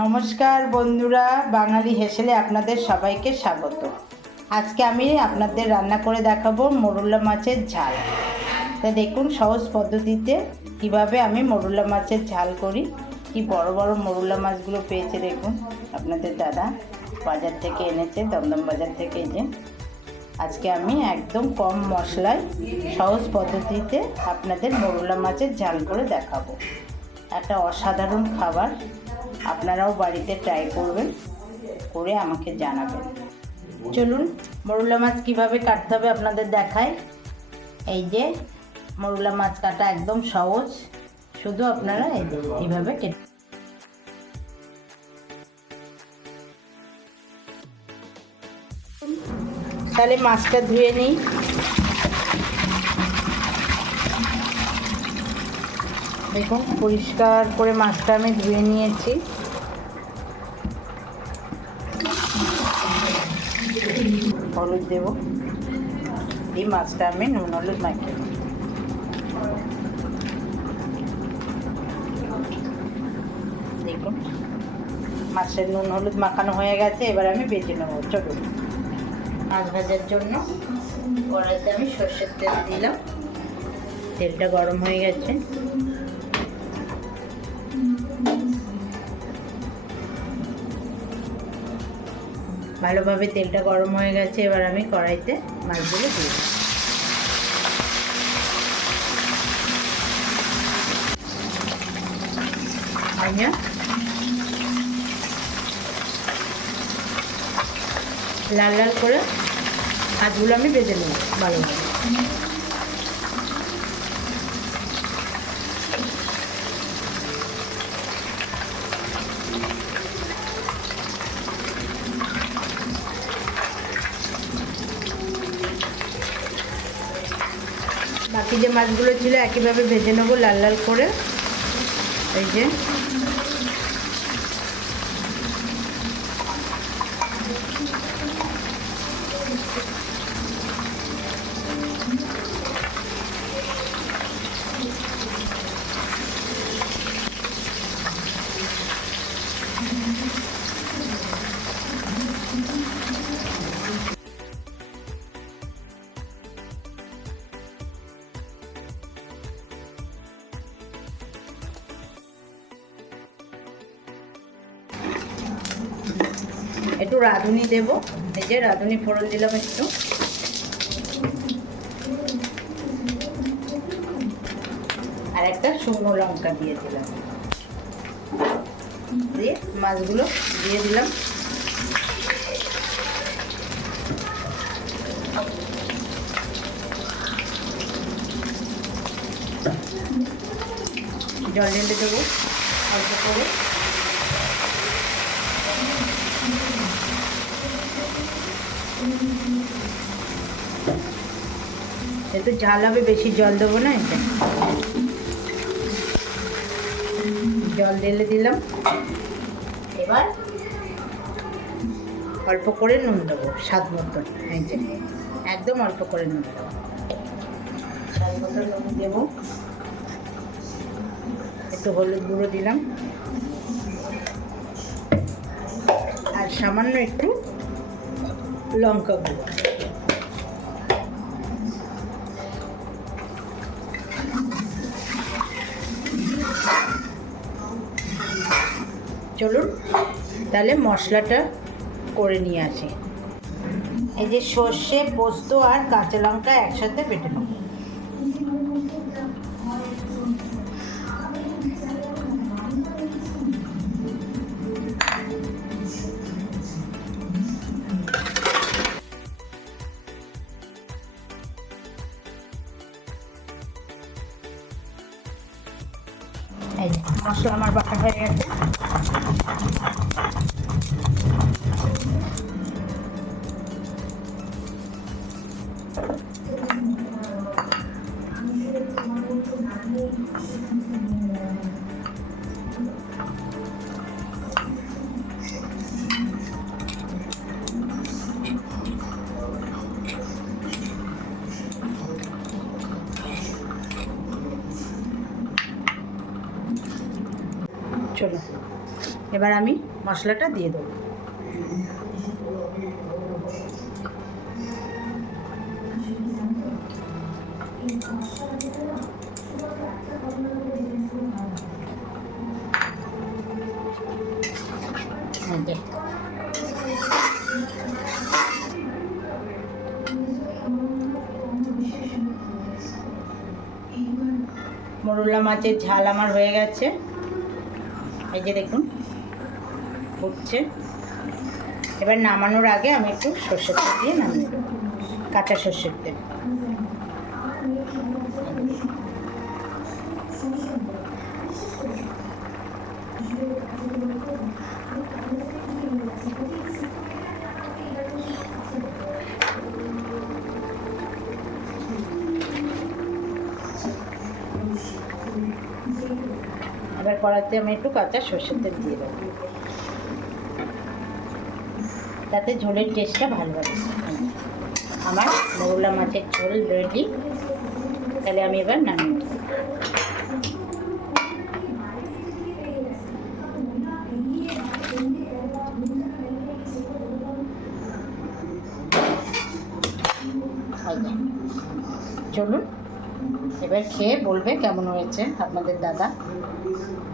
নমস্কার বন্ধুরা, বাঙালি হেসেলে আপনাদের সবাইকে স্বাগত। আজকে আমি আপনাদের রান্না করে দেখাবো মোরুল্লা মাছের ঝাল। তা দেখুন সহজ পদ্ধতিতে কীভাবে আমি মোরুল্লা মাছের ঝাল করি, কি বড় বড় মোরুল্লা মাছগুলো পেয়েছে দেখুন আপনাদের দাদা। বাজার থেকে এনেছে, দমদম বাজার থেকে যে। আজকে আমি একদম কম মশলায় সহজ পদ্ধতিতে আপনাদের মোরুল্লা মাছের ঝাল করে দেখাবো। একটা অসাধারণ খাবার। আপনারাও বাড়িতে ট্রাই করবেন, করে আমাকে জানাবেন। চলুন, মরুলা মাছ কীভাবে কাটতে হবে আপনাদের দেখায় এই যে, মরুলা মাছ কাটা একদম সহজ। শুধু আপনারা এইভাবে কেটে তাহলে মাছটা ধুয়ে নিই। দেখুন, পরিষ্কার করে মাছটা আমি ধুয়ে নিয়েছি। হলুদ দেব। এই মাছটা আমি নুন হলুদ মাখিয়ে। দেখুন, মাছের নুন হলুদ মাখানো হয়ে গেছে, এবার আমি বেজে নেব চলুন মাছ ভাজার জন্য কড়াইতে আমি সর্ষের তেল দিলাম। তেলটা গরম হয়ে গেছে। ভালোভাবে তেলটা গরম হয়ে গেছে, এবার আমি কড়াইতে মাছগুলো দিয়ে দিই। লাল লাল করে হাতগুলো আমি বেজে নেব ভালোভাবে বাকি যে মাছগুলো ছিল একইভাবে ভেজে নেব লাল লাল করে। এই যে। একটু রাঁধুনি দেব। এই যে রাঁধুনি ফোড়ন দিলাম একটু। আর একটা শুকনো লঙ্কা দিয়ে দিলাম। দিয়ে মাছগুলো দিয়ে দিলাম। জল ঢেলে দেবো, অল্প করে। একটু ঝাল হবে, বেশি জল দেবো না এতে। জল ঢেলে দিলাম। এবার অল্প করে নুন দেবো, স্বাদ এই একদম অল্প করে নুন দেবো। স্বাদ নুন দেবো। একটু হলুদ গুঁড়ো দিলাম। আর সামান্য একটু লঙ্কা গুঁড়ো। চলুন, তাহলে মশলাটা করে নিয়ে আসি। এই যে সর্ষে, পোস্ত আর কাঁচা লঙ্কা একসাথে বেটে নেব। মশলা আমার বাটা হয়ে গেছে। চলো। এবার আমি মশলাটা দিয়ে দেবো। মোরলা মাছের ঝাল আমার হয়ে গেছে। এই যে দেখুন, ফুটছে। এবার নামানোর আগে আমি একটু সর্ষের তেল দিয়ে নামিয়ে কাঁচা সর্ষের তেল। এবার কড়াইতে আমি একটু কাঁচা সর্ষের তেল দিয়ে দেবো। তাতে ঝোলের টেস্টটা ভালো হবে আমার মোরলা মাছের ঝোল রেডি তাহলে আমি এবার নামিয়ে চলুন। এবার খেয়ে বলবে কেমন হয়েছে আপনাদের দাদা। reason.